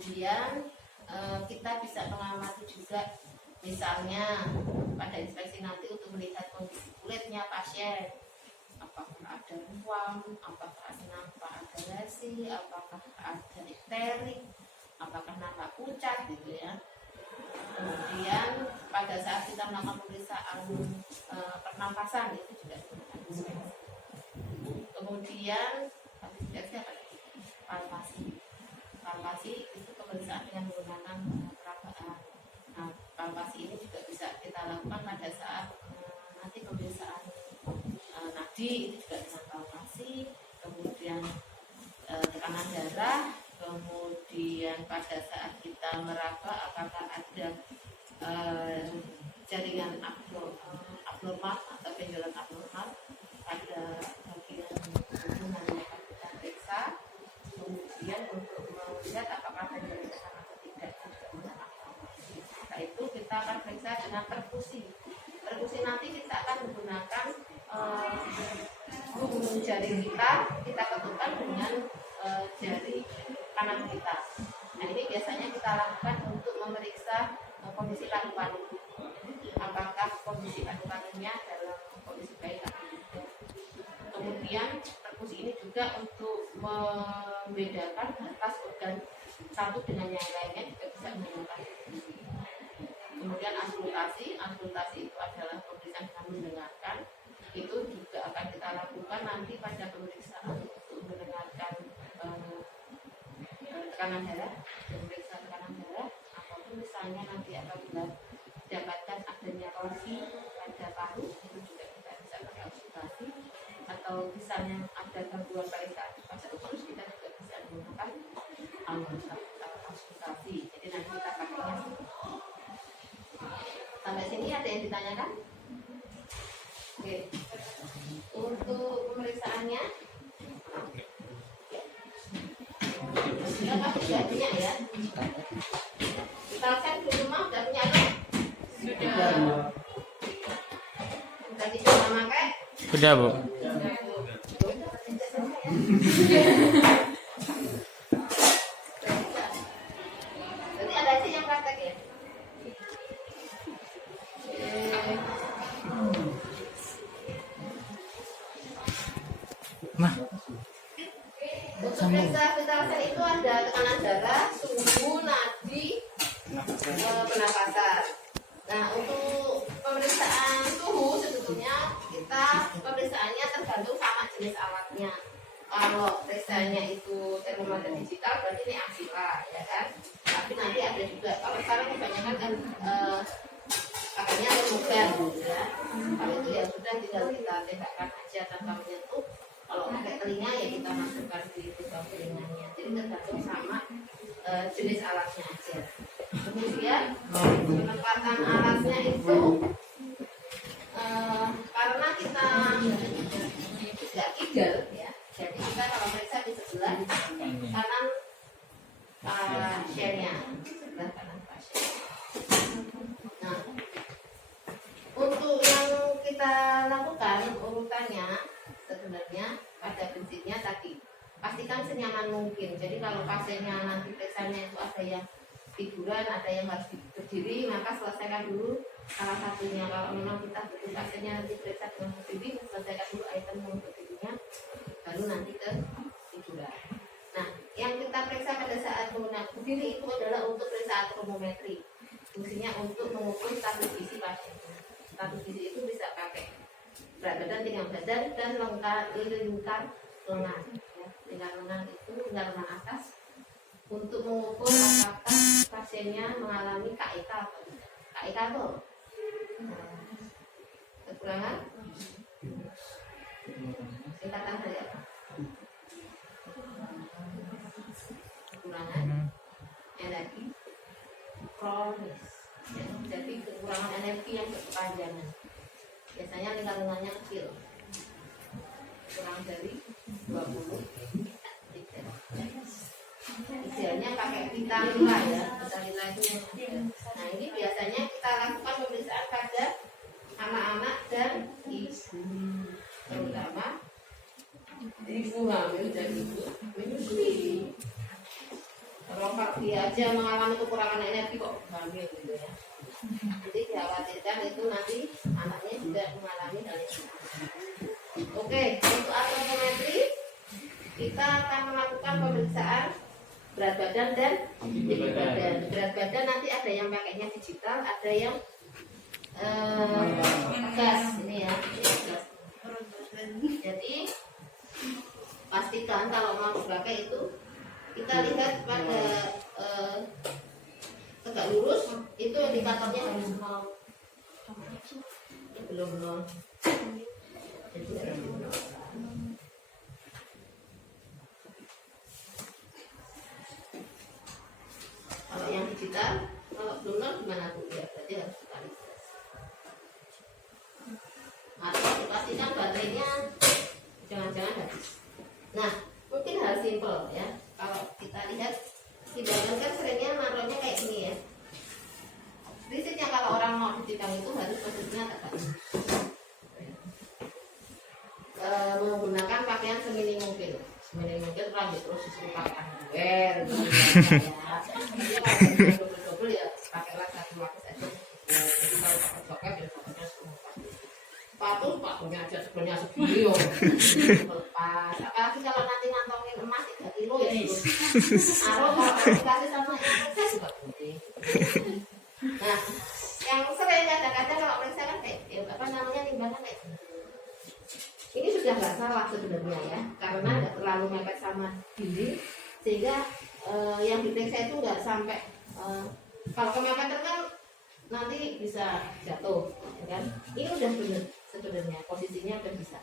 Kemudian kita bisa mengamati juga, misalnya pada inspeksi nanti untuk melihat kondisi kulitnya pasien, apakah ada ruam, apakah ada nampak ada lesi, apakah ada ekterik, apakah nampak pucat gitu ya. Kemudian pada saat kita melakukan pemeriksaan pernapasan itu juga digunakan inspeksi. Kemudian inspeksi apa lagi? Palpasi itu pemeriksaan dengan menggunakan perabaan. Nah, palpasi ini juga bisa kita lakukan pada saat nanti pemeriksaan nadi, itu juga dengan palpasi. Kemudian tekanan darah, kemudian pada saat kita meraba apakah ada jaringan abnormal atau benjolan abnormal pada bagian hubungan yang akan kita periksa. Kemudian untuk melihat apakah ada jaringan atau tidak juga. Setelah itu kita akan periksa dengan perkusi. Perkusi nanti kita akan menggunakan jari kita ketupkan dengan jari kanan kita. Nah, ini biasanya kita lakukan untuk memeriksa kondisi paru-paru. Apakah kondisi paru-parunya dalam kondisi baik atau tidak. Kemudian perkusi ini juga untuk membedakan batas organ satu dengan yang lainnya juga bisa menggunakan perkusi. Kemudian auskultasi itu adalah pemeriksaan dengan mendengarkan. Itu juga akan kita lakukan nanti pada pemeriksaan untuk mendengarkan tekanan darah, pemeriksaan tekanan darah, ataupun misalnya nanti apabila dapatkan adanya rosi pada paru, itu juga kita bisa pakai auskultasi. Atau misalnya ada gangguan pariwisata pada usus, kita juga bisa menggunakan auskultasi. Jadi nanti kita pakainya sampai sini. Ada yang ditanyakan? Oke. Untuk pemeriksaannya ya pasti sudah punya ya. Kita cek di rumah sudah punya kan? Sudah. Sudah bisa memakai? Sudah, Bu. Jadi ada sih yang praktek ya? Nah, untuk periksa vitalsen itu ada tekanan darah, suhu, nadi, pernapasan. Nah, untuk pemeriksaan suhu sebetulnya kita pemeriksaannya tergantung sama jenis alatnya. Kalau periksanya itu termometer digital berarti ini Amsila, ya kan? Tapi nanti ada juga, kalau sekarang kebanyakan kan pakainya termogan, ya. Kalau itu ya sudah tinggal kita tegakkan aja tanpa menyentuh. Kalau pakai telinga ya kita masukkan di lubang telinganya. Jadi tergantung sama jenis alatnya aja. Kemudian penempatan alatnya itu karena kita tidak kigel ya. Jadi kita kalau periksa di sebelah kanan pasiennya, sebelah kanan pasien. Nah, untuk yang kita lakukan urutannya sebenarnya pada prinsipnya tadi pastikan senyaman mungkin. Jadi kalau pasiennya nanti periksanya itu ada yang tiduran, ada yang harus berdiri, maka selesaikan dulu salah satunya. Kalau memang kita butuh pasiennya nanti periksa dengan berdiri, selesaikan dulu item yang berdirinya, baru nanti ke tiduran. Nah, yang kita periksa pada saat menggunakan berdiri itu adalah untuk periksa termometri. Fungsinya untuk mengukur status gizi pasien. Status gizi itu bisa pakai berat badan, tinggi badan, dan lingkar lengan. Ya, lingkar lengan itu lingkar lengan atas untuk mengukur apakah pasiennya mengalami KIK atau tidak. KIK itu kekurangan singkatan dari apa? Kekurangan energi kronis. Ya, jadi kekurangan energi yang berkepanjangan. Biasanya lingkar lengannya kecil, kurang dari 20. Idealnya pakai vitamin ya, vitamin itu. Nah, ini biasanya kita lakukan pemeriksaan pada anak-anak dan ibu, terutama ibu hamil dan ibu menyusui. Kalau kalau dia aja mengalami kekurangan energi kok hamil gitu ya. Jadi dikhawatirkan itu nanti anaknya juga mengalami hal itu. Oke, untuk antropometri kita akan melakukan pemeriksaan berat badan dan tinggi badan. Berat badan nanti ada yang pakainya digital, ada yang gas ini ya. Jadi pastikan kalau mau dipakai itu kita lihat pada tegak lurus itu indikatornya harus 0. Belum 0. Jadi harus 0. Kalau yang digital, kalau belum 0 gimana tuh? Ya, berarti harus dikalibrasi. Atau dipastikan baterainya jangan-jangan habis. Nah, mungkin hal simpel ya. Kalau kita lihat timbangan kan seringnya naruhnya kayak gini ya. Prinsipnya kalau orang mau ditimbang itu harus posisinya tegak lurus. Menggunakan pakaian seminim mungkin. Seminim mungkin lanjut terus disuruh pakai underwear gitu ya. Jadi kalau double-double ya pakailah satu lapis aja. Jadi kalau pakai jaket ya jaketnya sepatunya aja sebenarnya segini loh. Lepas. Apalagi kalau nanti ngantongin emas 3 kilo ya. Kalau dikasih sama saya juga penting. Nah, yang sering kadang-kadang kalau periksa kan kayak apa namanya timbangan kayak ini sudah nggak salah sebenarnya ya, karena nggak terlalu mepet sama dinding sehingga yang diperiksa itu nggak sampai kalau kemepet kan nanti bisa jatuh, ya kan? Ini udah benar sebenarnya posisinya udah bisa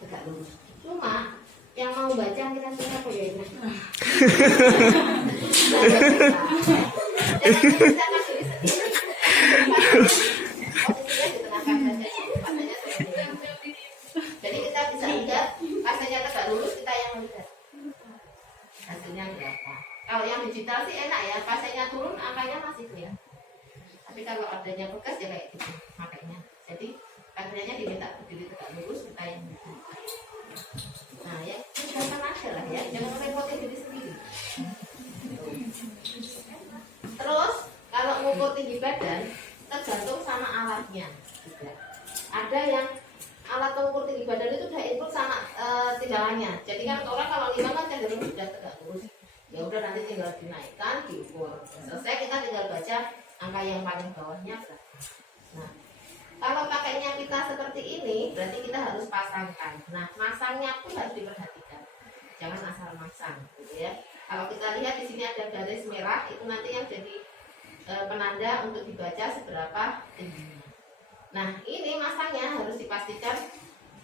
tegak lurus. Cuma yang mau baca kira-kira apa ya ini? Jadi kita bisa lihat hasilnya tegak lurus, kita yang melihat hasilnya berapa. Kalau yang digital sih enak ya, pasnya turun angkanya masih kelihatan. Tapi kalau adanya bekas ya kayak gitu makanya. Jadi kadernya diminta berdiri tegak lurus, kita yang melihat. Nah ya kelihatan aja lah ya, jangan repotin diri sendiri. Terus kalau mengukur tinggi badan tergantung sama alatnya juga. Ada yang alat pengukur tinggi badan itu udah input sama timbangannya. Jadi kan orang kalau lima kan cenderung sudah tegak lurus. Ya udah nanti tinggal dinaikkan, diukur. Selesai kita tinggal baca angka yang paling bawahnya berapa. Nah, kalau pakainya kita seperti ini, berarti kita harus pasangkan. Nah, masangnya pun harus diperhatikan. Jangan asal masang, gitu ya. Kalau kita lihat di sini ada garis merah, itu nanti yang jadi penanda untuk dibaca seberapa tingginya. Nah, ini masangnya harus dipastikan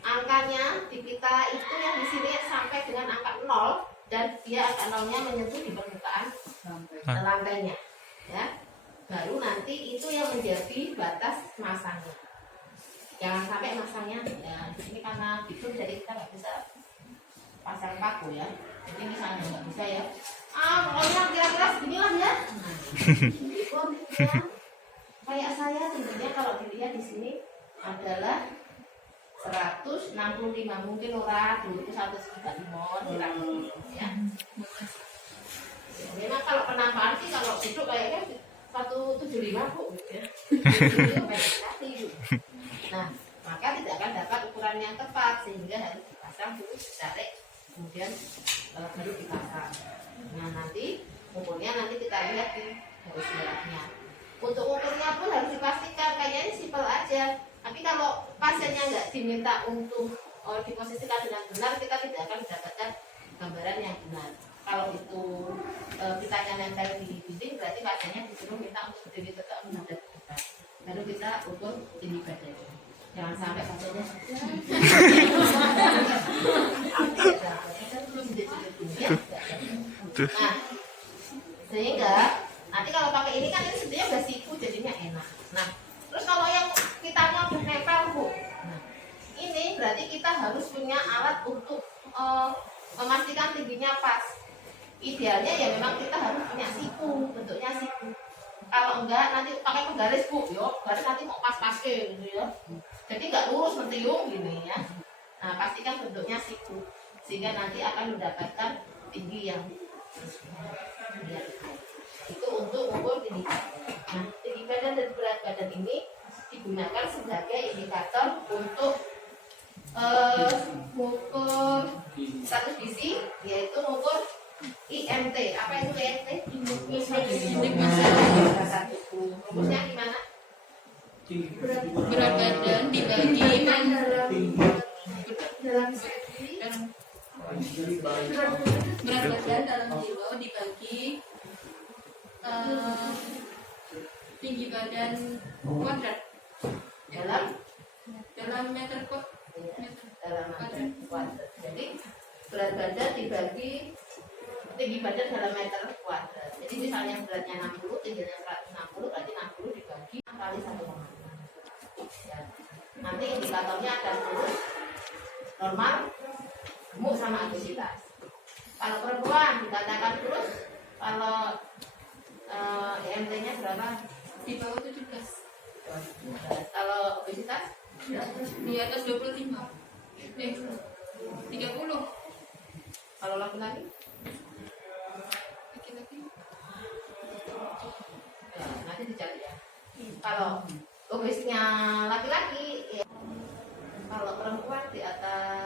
angkanya di kita itu yang di sini sampai dengan angka 0 dan dia angka 0-nya menyentuh di permukaan lantainya, ya. Baru nanti itu yang menjadi batas masangnya. Jangan sampai masangnya ya di sini karena gitu jadi kita nggak bisa pasang paku ya. Jadi misalnya nggak bisa ya. Pokoknya kira-kira seginilah ya. Kayak saya tentunya kalau dilihat di sini adalah 165 mungkin ora dulu itu 135 ya. Memang kalau penampakan sih kalau duduk kayaknya 175 kok ya. Nah, maka tidak akan dapat ukuran yang tepat sehingga harus dipasang dulu, ditarik, kemudian baru dipasang. Nah, nanti ukurnya nanti kita lihat di garis merahnya. Untuk ukurnya pun harus dipastikan, kayaknya ini simpel aja. Tapi kalau pasiennya nggak diminta untuk diposisikan dengan benar, kita tidak akan mendapatkan gambaran yang benar. Kalau itu kitanya nempel di dinding, berarti pasiennya disuruh minta untuk berdiri tegak menghadap kita. Baru kita ukur tinggi badannya. Jangan sampai pasiennya nah, sehingga nanti kalau pakai ini kan ini sebenarnya udah siku jadinya enak. Nah, terus kalau yang kitanya udah nempel Bu, nah ini berarti kita harus punya alat untuk memastikan tingginya pas. Idealnya ya memang kita harus punya siku, bentuknya siku. Kalau enggak nanti pakai penggaris Bu, yo garis nanti mau pas-pasin gitu ya. Jadi nggak lurus mentiung gini ya. Nah, pastikan bentuknya siku sehingga nanti akan mendapatkan tinggi yang sesuai. untuk ukur tinggi badan. Nah, tinggi badan dan berat badan ini digunakan sebagai indikator untuk mengukur status gizi, yaitu mengukur IMT. Apa itu IMT? Indeks massa tubuh. Rumusnya gimana? Berat badan dibagi berat badan dalam kilo dibagi tinggi badan kuadrat dalam meter dalam meter kuadrat. Jadi berat badan dibagi tinggi badan dalam meter kuadrat. Jadi misalnya beratnya 60, tingginya 160, berarti 60 dibagi kali 1,5. Ya. Nanti indikatornya akan terus normal, gemuk sama obesitas. Kalau perempuan dikatakan terus, kalau IMT-nya berapa? di bawah 17. Kalau obesitas Di atas 25. 30. kalau laki-laki Laki-laki ya, nanti dicari ya. Kalau obesnya laki-laki ya. Kalau perempuan di atas